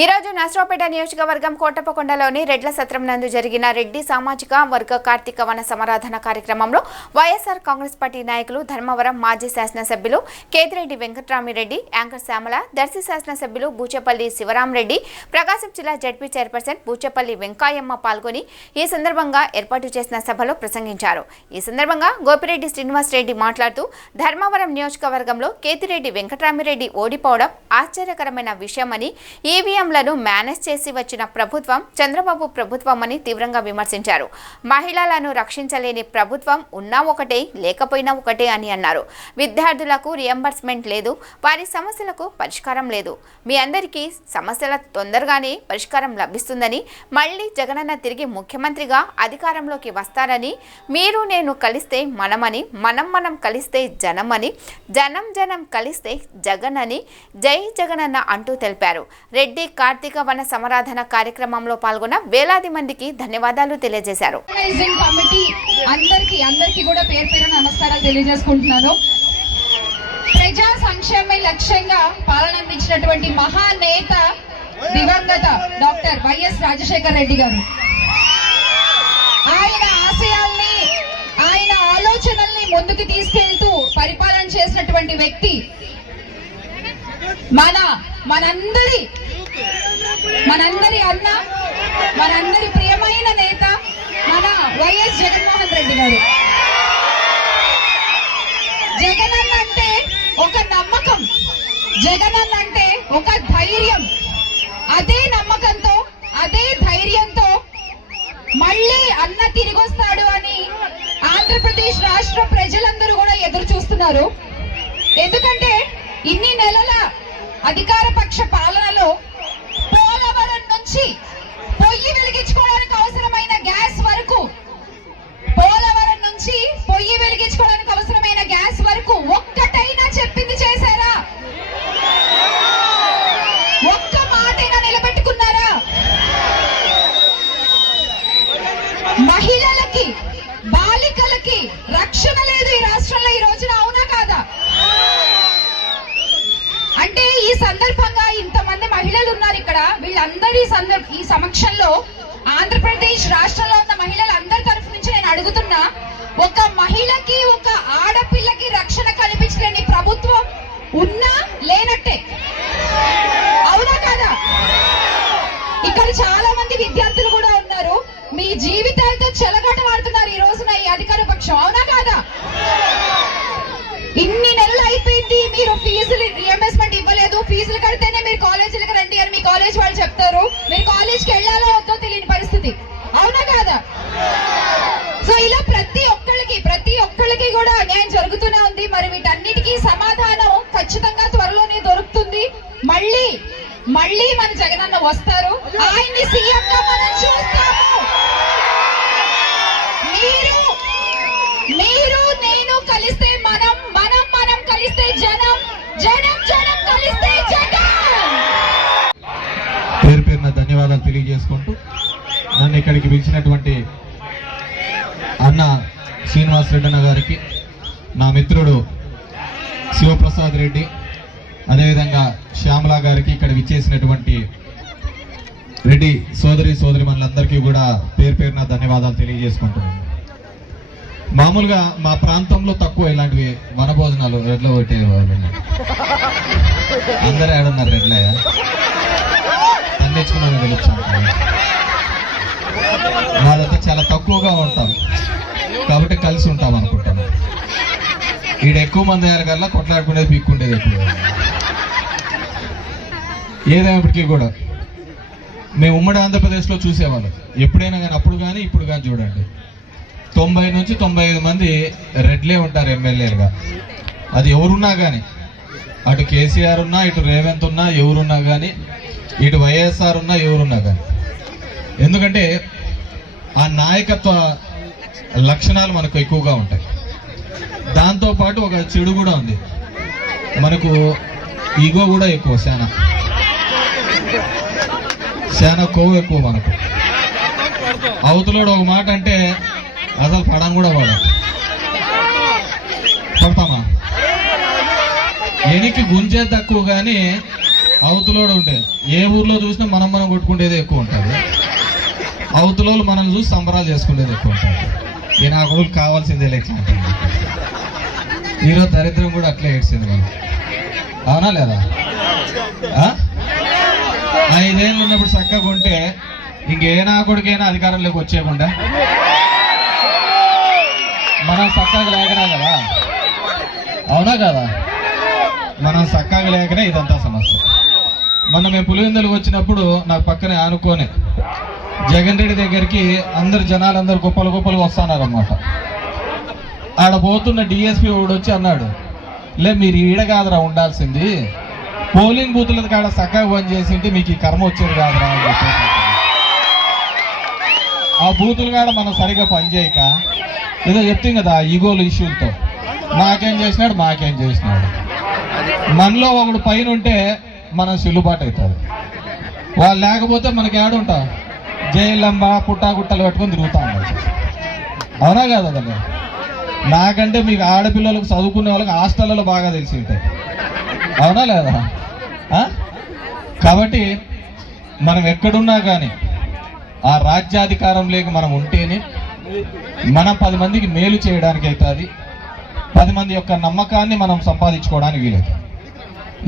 ఈ రోజు నర్సరావుపేట నియోజకవర్గం కోటప్పకొండలోని రెడ్ల సత్రం నందు జరిగిన రెడ్డి సామాజిక వర్గ కార్తీక వన సమారాధన కార్యక్రమంలో వైఎస్ఆర్ కాంగ్రెస్ పార్టీ నాయకులు ధర్మవరం మాజీ శాసనసభ్యులు కేతిరెడ్డి వెంకట్రామిరెడ్డి, యాంకర్ శ్యామల, దర్శి శాసనసభ్యులు బూచేపల్లి శివరామరెడ్డి, ప్రకాశం జిల్లా జడ్పీ చైర్పర్సన్ బూచేపల్లి వెంకాయమ్మ పాల్గొని ఈ సందర్భంగా ఏర్పాటు చేసిన సభలో ప్రసంగించారు. ఈ సందర్భంగా గోపిరెడ్డి శ్రీనివాసరెడ్డి మాట్లాడుతూ ధర్మవరం నియోజకవర్గంలో కేతిరెడ్డి వెంకట్రామిరెడ్డి ఓడిపోవడం ఆశ్చర్యకరమైన విషయమని, ఈవీఎంలను మేనేజ్ చేసి వచ్చిన ప్రభుత్వం చంద్రబాబు ప్రభుత్వం అని తీవ్రంగా విమర్శించారు. మహిళలను రక్షించలేని ప్రభుత్వం ఉన్నా ఒకటే, లేకపోయినా ఒకటే అని అన్నారు. విద్యార్థులకు రియంబర్స్మెంట్ లేదు, వారి సమస్యలకు పరిష్కారం లేదు. మీ అందరికీ సమస్యల తొందరగానే పరిష్కారం లభిస్తుందని, మళ్ళీ జగనన్న తిరిగి ముఖ్యమంత్రిగా అధికారంలోకి వస్తారని, మీరు నేను కలిస్తే మనమని, మనం కలిస్తే జనమని, జనం కలిస్తే జగన్ అని, జై జగనన్న అంటూ తెలిపారు. రెడ్డి కార్తీక వన సమారాధన కార్యక్రమంలో పాల్గొన్న వేలాది మందికి ధన్యవాదాలు తెలియజేశారు. అందరికీ కూడా పేరు పేరు నమస్కారాలు తెలియజేసుకుంటున్నాను. ప్రజా సంక్షేమ లక్ష్యంగా పాలన అందించినటువంటి మహానేత దివంగత డాక్టర్ వైఎస్ రాజశేఖర రెడ్డి గారు, ఆయన ఆశయాల్ని, ఆయన ఆలోచనల్ని ముందుకు తీసుకెళ్తూ పరిపాలన చేసినటువంటి వ్యక్తి మనందరి అన్న, మనందరి ప్రియమైన నేత మన వైఎస్ జగన్మోహన్ రెడ్డి గారు. జగనన్న అంటే ఒక నమ్మకం, జగనన్న అంటే ఒక ధైర్యం. అదే నమ్మకంతో, అదే ధైర్యంతో మళ్ళీ అన్న తిరిగొస్తాడు అని ఆంధ్రప్రదేశ్ రాష్ట్ర ప్రజలందరూ కూడా ఎదురు చూస్తున్నారు. ఎందుకంటే ఇన్ని నెలల అధికార పక్ష పాలనలో పోలవరం నుంచి పొయ్యి వెలిగించుకోవడానికి అవసరమైన గ్యాస్ వరకు, పోలవరం నుంచి పొయ్యి వెలిగించుకోవడానికి అవసరమైన గ్యాస్ వరకు ఒక్కటైనా చెప్పింది చేశారా? ఒక్క మాటైనా నిలబెట్టుకున్నారా? మహిళలకి, బాలికలకి రక్షణ లేదు ఈ రాష్ట్రంలో ఈ రోజున, అవునా కాదా? అంటే ఈ సందర్భంగా ఇంతమంది మహిళలు ఉన్నారు ఇక్కడ, వీళ్ళందరి ఈ సమక్షంలో ఆంధ్రప్రదేశ్ రాష్ట్రంలో ఉన్న మహిళలందరి తరఫు నుంచి నేను అడుగుతున్నా, ఒక మహిళకి, ఒక ఆడపిల్లకి రక్షణ కల్పించలేని ప్రభుత్వం ఉన్నా లేనట్టే, అవునా కాదా? ఇక్కడ చాలా మంది విద్యార్థులు కూడా ఉన్నారు, మీ జీవితాలతో చెలగాటమాడుతున్నారు ఈ రోజున ఈ అధికార పక్షం, అవునా కాదా? ఇన్ని నెలలు అయిపోయింది, మీరు ఫీజులు రియంబర్స్మెంట్ ఇవ్వలేదు, ఫీజులు కడితేనే మీరు కాలేజీలకు రండి అని మీ కాలేజ్ వాళ్ళు చెప్తారు, మీరు కాలేజ్కి వెళ్ళాలో వద్దో తెలియని పరిస్థితి, అవునా కాదా? సో ఇలా ప్రతి ఒక్కళ్ళకి కూడా అన్యాయం జరుగుతూనే ఉంది. మరి వీటన్నిటికీ సమాధానం ఖచ్చితంగా త్వరలోనే దొరుకుతుంది. మళ్ళీ మన జగనన్న వస్తారు, ఆయన్ని సీఎంగా మనం చూస్తాము. మీరు నేను కలిస్తే మనం కలిస్తే జనం కలిస్తే జగన్. పేరు పేరున ధన్యవాదాలు తెలియజేసుకుంటూ నన్ను ఇక్కడికి పిలిచినటువంటి అన్న శ్రీనివాసరెడ్డి అన్న గారికి, నా మిత్రుడు శివప్రసాద్ రెడ్డి, అదేవిధంగా శ్యామల గారికి, ఇక్కడ విచ్చేసినటువంటి రెడ్డి సోదరిమణులందరికీ కూడా పేరు పేరున ధన్యవాదాలు తెలియజేసుకుంటున్నాను. మామూలుగా మా ప్రాంతంలో తక్కువ ఇలాంటివి వనభోజనాలు, రెడ్ల ఒకటే అందరూ ఏడున్నారు రెడ్లయ్య తెచ్చుకున్నాను తెలుస్తాను. మాదంతా చాలా తక్కువగా ఉంటాం కాబట్టి కలిసి ఉంటాం అనుకుంటాను. ఈడ ఎక్కువ మంది అయ్యారు కల్లా కొట్లాడుకునేది, పీక్కుండేది ఎక్కువ. ఏదైనప్పటికీ కూడా మేము ఉమ్మడి ఆంధ్రప్రదేశ్లో చూసేవాళ్ళం ఎప్పుడైనా కానీ, అప్పుడు కానీ ఇప్పుడు కానీ చూడండి 90 నుంచి 95 మంది రెడ్లే ఉంటారు ఎమ్మెల్యేలుగా. అది ఎవరున్నా కానీ, అటు కేసీఆర్ ఉన్నా, ఇటు రేవంత్ ఉన్నా, ఎవరున్నా కానీ, ఇటు వైఎస్ఆర్ ఉన్నా, ఎవరున్నా కానీ. ఎందుకంటే ఆ నాయకత్వ లక్షణాలు మనకు ఎక్కువగా ఉంటాయి. దాంతోపాటు ఒక చెడు కూడా ఉంది, మనకు ఈగో కూడా ఎక్కువ, శానా కొవ్వు ఎక్కువ మనకు. అవతలోడు ఒక మాట అంటే అసలు పడం కూడా పడతామా? ఎనికి గుంజే తక్కువ కానీ అవతలోడు ఉంటే ఏ ఊర్లో చూసినా మనం కొట్టుకునేది ఎక్కువ ఉంటుంది, అవతలోళ్ళు మనం చూసి సంబరాలు చేసుకునేది ఎక్కువ ఉంటుంది. ఈ నా కొడుకు కావాల్సిందే ఎట్లా ఉంటుంది. ఈరోజు దరిద్రం కూడా అట్లే ఏడ్చింది మనం, అవునా లేదా? 5 ఏళ్ళు ఉన్నప్పుడు చక్కగా ఉంటే ఇంకే నా కొడుకైనా అధికారంలోకి వచ్చేయకుండా మనం చక్కగా లేకనా కదా, అవునా కదా? మనం చక్కగా లేకనే ఇదంతా సమస్య. మొన్న మేము పులివెందులకు వచ్చినప్పుడు నాకు పక్కనే ఆనుకోనే జగన్ రెడ్డి దగ్గరికి జనాలందరూ గొప్పలు వస్తున్నారన్నమాట. ఆడ పోతున్న డిఎస్పీ వాడు వచ్చి అన్నాడు, లే మీరు ఈడ కాదురా ఉండాల్సింది, పోలింగ్ బూతుల కాడ చక్కగా పని చేసింటే మీకు ఈ కర్మ వచ్చేది కాదురా అని చెప్పేసి. ఆ బూతుల కాడ మనం సరిగా పనిచేయక ఏదో చెప్తాం కదా ఈగోలు ఇష్యూలతో, మాకేం చేసినాడు మనలో ఒకడు పైన ఉంటే మనం సిల్లుబాటు అవుతుంది. వాళ్ళు లేకపోతే మనకి ఏడుంటాం, జైలంబ పుట్టాగుట్టలు పట్టుకొని తిరుగుతా ఉండాలి, అవునా కదా? కదా నాకంటే మీకు ఆడపిల్లలకు చదువుకునే వాళ్ళకి హాస్టల్లో బాగా తెలిసి ఉంటాయి, అవునా లేదా? కాబట్టి మనం ఎక్కడున్నా కానీ ఆ రాజ్యాధికారం లేక మనం ఉంటేనే మనం 10 మందికి మేలు చేయడానికి అవుతుంది, 10 మంది యొక్క నమ్మకాన్ని మనం సంపాదించుకోవడానికి వీలవుతుంది.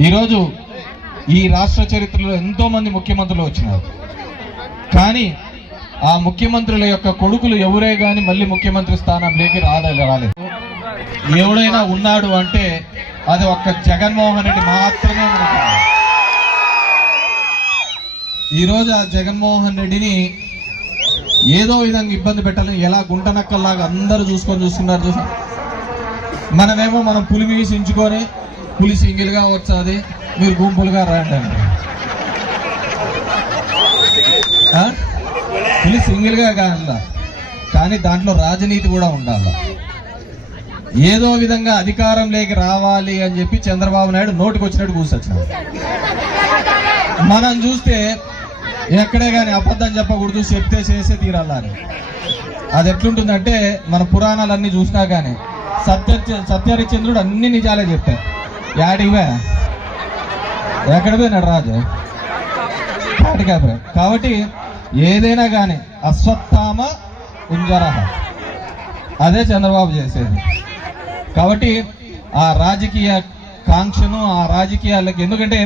ఈరోజు ఈ రాష్ట్ర చరిత్రలో ఎంతో మంది ముఖ్యమంత్రులు వచ్చినారు, కానీ ఆ ముఖ్యమంత్రుల యొక్క కొడుకులు ఎవరే కానీ మళ్ళీ ముఖ్యమంత్రి స్థానంలోకి రాలేదు. ఎవడైనా ఉన్నాడు అంటే అది ఒక్క జగన్మోహన్ రెడ్డి మాత్రమే మనకు. ఈరోజు ఆ జగన్మోహన్ రెడ్డిని ఏదో విధంగా ఇబ్బంది పెట్టాలని ఎలా గుంటనక్కల్లాగా అందరూ చూస్తున్నారు. చూసా మనమేమో మనం పులి మీసించుకొని పులి సింగిల్గా వచ్చాది, మీరు గుంపులుగా రండి అండి. పులి సింగిల్గా కాదు, కానీ దాంట్లో రాజనీతి కూడా ఉండాలి. ఏదో విధంగా అధికారంలోకి రావాలి అని చెప్పి చంద్రబాబు నాయుడు నోటికి వచ్చినట్టు కూర్చొచ్చినాడు. మనం చూస్తే ఎక్కడే కానీ అబద్ధం చెప్పకూడదు, చెప్తే చేసే తీరాలని. అది ఎట్లుంటుందంటే మన పురాణాలన్నీ చూసినా కానీ సత్యహరిశ్చంద్రుడు అన్ని నిజాలే చెప్పారు. యాడివే ఎక్కడ పోయినాడు రాజు కాబట్టి ఏదైనా కానీ అశ్వత్థామ ఉంజరహ, అదే చంద్రబాబు చేసేది. కాబట్టి ఆ రాజకీయ కాంక్షను ఆ రాజకీయాలకి, ఎందుకంటే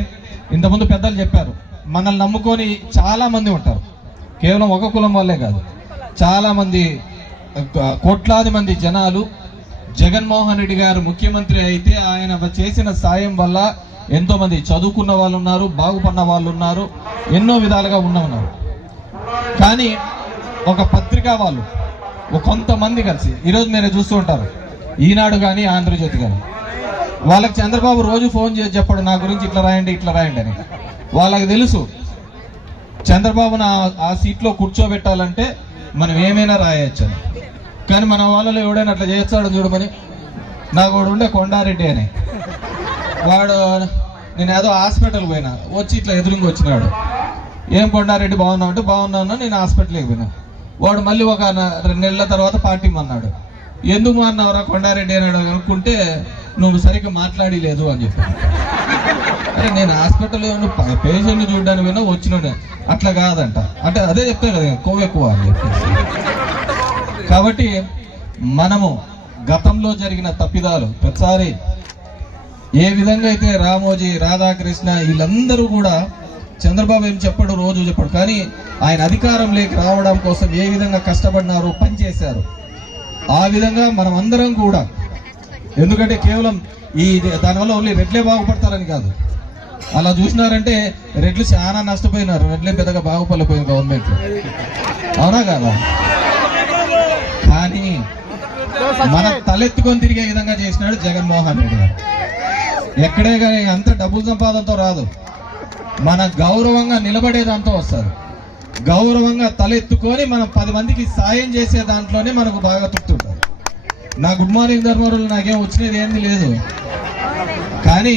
ఇంతకుముందు పెద్దలు చెప్పారు, మనల్ని నమ్ముకొని చాలా మంది ఉంటారు, కేవలం ఒక కులం వల్లే కాదు, చాలా మంది కోట్లాది మంది జనాలు జగన్మోహన్ రెడ్డి గారు ముఖ్యమంత్రి అయితే ఆయన చేసిన సాయం వల్ల ఎంతో మంది చదువుకున్న వాళ్ళు ఉన్నారు, బాగుపడిన వాళ్ళు ఉన్నారు, ఎన్నో విధాలుగా ఉన్నారు. కానీ ఒక పత్రికా వాళ్ళు కొంతమంది కలిసి ఈరోజు మీరు చూస్తూ ఉంటారు, ఈనాడు కానీ ఆంధ్రజ్యోతి కానీ, వాళ్ళకి చంద్రబాబు రోజు ఫోన్ చేసి చెప్పాడు నా గురించి ఇట్లా రాయండి అని. వాళ్ళకి తెలుసు చంద్రబాబును ఆ సీట్లో కూర్చోబెట్టాలంటే మనం ఏమైనా రాయొచ్చు అని. కానీ మన వాళ్ళలో ఎవడైనా అట్లా చేస్తాడు చూడమని. నాకు వాడు ఉండే కొండారెడ్డి అని, వాడు నేను ఏదో హాస్పిటల్ పోయినా, వచ్చి ఇట్లా ఎదురుగా వచ్చినాడు, ఏం కొండారెడ్డి బాగున్నావు అంటే బాగున్నాను, నేను హాస్పిటల్కి పోయినా. వాడు మళ్ళీ ఒక 2 నెలల తర్వాత పార్టీ అన్నాడు. ఎందుకు అన్నావురా కొండారెడ్డి అన్నాడు అనుకుంటే, నువ్వు సరిగ్గా మాట్లాడలేదు అని చెప్పాను. అరే నేను హాస్పిటల్ పేషెంట్ని చూడడానికి పోయినా వచ్చినాడు, అట్లా కాదంట అంటే అదే చెప్తాను కదా కొవ్వు ఎక్కువ అని చెప్పేసి. కాబట్టి మనము గతంలో జరిగిన తప్పిదాలు ప్రతిసారి ఏ విధంగా అయితే రామోజీ, రాధాకృష్ణ వీళ్ళందరూ కూడా చంద్రబాబు ఏం చెప్పాడు, రోజు చెప్పాడు, కానీ ఆయన అధికారంలోకి రావడం కోసం ఏ విధంగా కష్టపడినారు, పనిచేశారు, ఆ విధంగా మనం అందరం కూడా. ఎందుకంటే కేవలం దానివల్ల ఓన్లీ రెడ్లే బాగుపడతారని కాదు, అలా చూసినారంటే రెడ్లు చాలా నష్టపోయినారు, రెడ్లే పెద్దగా బాగుపడలేకపోయింది గవర్నమెంట్, అవునా కాదా? కానీ మన తలెత్తుకొని తిరిగే విధంగా చేసినాడు జగన్మోహన్ రెడ్డి గారు. ఎక్కడే కానీ అంత డబ్బులు సంపాదనతో రాదు, మన గౌరవంగా నిలబడేదాంతో వస్తారు. గౌరవంగా తలెత్తుకొని మనం 10 మందికి సాయం చేసే దాంట్లోనే మనకు బాగా తృప్తి ఉంటుంది. నా గుడ్ మార్నింగ్ ధర్మవరంలో నాకేం వచ్చినది ఏమీ లేదు, కానీ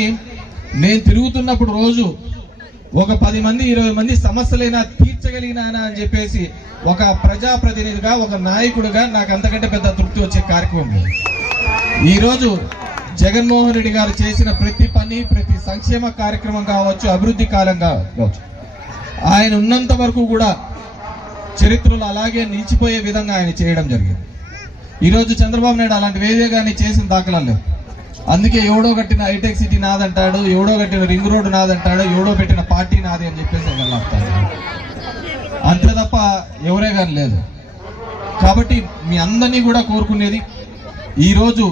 నేను తిరుగుతున్నప్పుడు రోజు ఒక 10 మంది 20 మంది సమస్యలైనా తీర్చగలిగినానా అని చెప్పేసి ఒక ప్రజాప్రతినిధిగా, ఒక నాయకుడిగా నాకు అంతకంటే పెద్ద తృప్తి వచ్చే కార్యక్రమం లేదు. ఈరోజు జగన్మోహన్ రెడ్డి గారు చేసిన ప్రతి పని, ప్రతి సంక్షేమ కార్యక్రమం కావచ్చు, అభివృద్ధి కాలంగా కావచ్చు, ఆయన ఉన్నంత వరకు కూడా చరిత్రలో అలాగే నిలిచిపోయే విధంగా ఆయన చేయడం జరిగింది. ఈరోజు చంద్రబాబు నాయుడు అలాంటి ఏదే కానీ చేసిన దాఖలాలు లేవు. అందుకే ఎవడో కట్టిన హైటెక్ సిటీ నాదంటాడు, ఎవడో కట్టిన రింగ్ రోడ్డు నాదంటాడు, ఎవడో పెట్టిన పార్టీ నాది అని చెప్పేసి వెళ్ళాపుతాడు. అంతే తప్ప ఎవరే కానీ లేదు. కాబట్టి మీ అందరినీ కూడా కోరుకునేది, ఈరోజు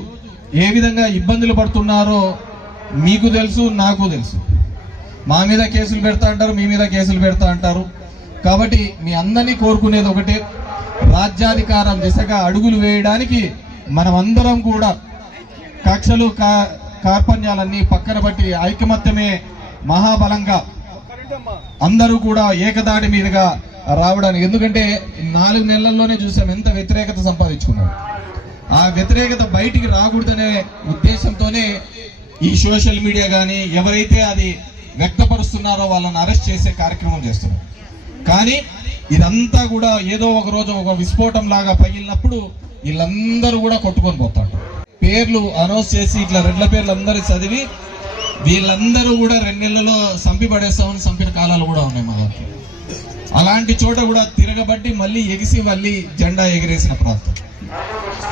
ఏ విధంగా ఇబ్బందులు పడుతున్నారో మీకు తెలుసు, నాకు తెలుసు. మా మీద కేసులు పెడతా అంటారు, మీ మీద కేసులు పెడతా అంటారు. కాబట్టి మీ అందరినీ కోరుకునేది ఒకటే, రాజ్యాధికారం దిశగా అడుగులు వేయడానికి మనమందరం కూడా కక్షలు కార్పణ్యాలన్నీ పక్కన బట్టి ఐకమత్యమే మహాబలంగా అందరూ కూడా ఏకదాడి మీదుగా రావడానికి. ఎందుకంటే 4 నెలల్లోనే చూసాం ఎంత వ్యతిరేకత సంపాదించుకున్నాడు. ఆ వ్యతిరేకత బయటికి రాకూడదనే ఉద్దేశంతోనే ఈ సోషల్ మీడియా కానీ ఎవరైతే అది వ్యక్తపరుస్తున్నారో వాళ్ళని అరెస్ట్ చేసే కార్యక్రమం చేస్తున్నారు. కానీ ఇదంతా కూడా ఏదో ఒక రోజు ఒక విస్ఫోటం లాగా పగిలినప్పుడు వీళ్ళందరూ కూడా కొట్టుకొని పోతారు. పేర్లు అనౌన్స్ చేసి ఇట్లా రెడ్ల పేర్లు అందరూ చదివి వీళ్ళందరూ కూడా 2 నెలల్లో సంపి పడేస్తామని సంపిన కాలాలు కూడా ఉన్నాయి మా దాంట్లో. అలాంటి చోట కూడా తిరగబట్టి మళ్ళీ ఎగిసి మళ్ళీ జెండా ఎగిరేసిన ప్రాంతం.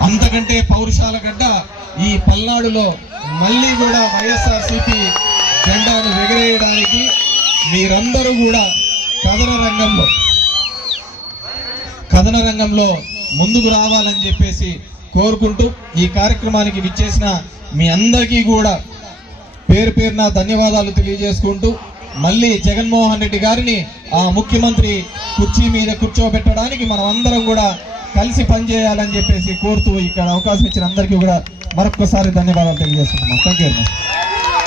అంతకంటే పౌరుషాల గడ్డ ఈ పల్నాడులో మళ్ళీ కూడా వైఎస్ఆర్సీపీ జెండాను ఎగిరేయడానికి మీరందరూ కూడా కథన రంగంలో ముందుకు రావాలని చెప్పేసి కోరుకుంటూ ఈ కార్యక్రమానికి విచ్చేసిన మీ అందరికీ కూడా పేరు పేరున ధన్యవాదాలు తెలియజేసుకుంటూ మళ్ళీ జగన్మోహన్ రెడ్డి గారిని ఆ ముఖ్యమంత్రి కుర్చీ మీద కూర్చోబెట్టడానికి మనం అందరం కూడా కలిసి పనిచేయాలని చెప్పేసి కోరుతూ ఇక్కడ అవకాశం ఇచ్చిన అందరికీ కూడా మరొకసారి ధన్యవాదాలు తెలియజేస్తున్నాం. Thank you very much.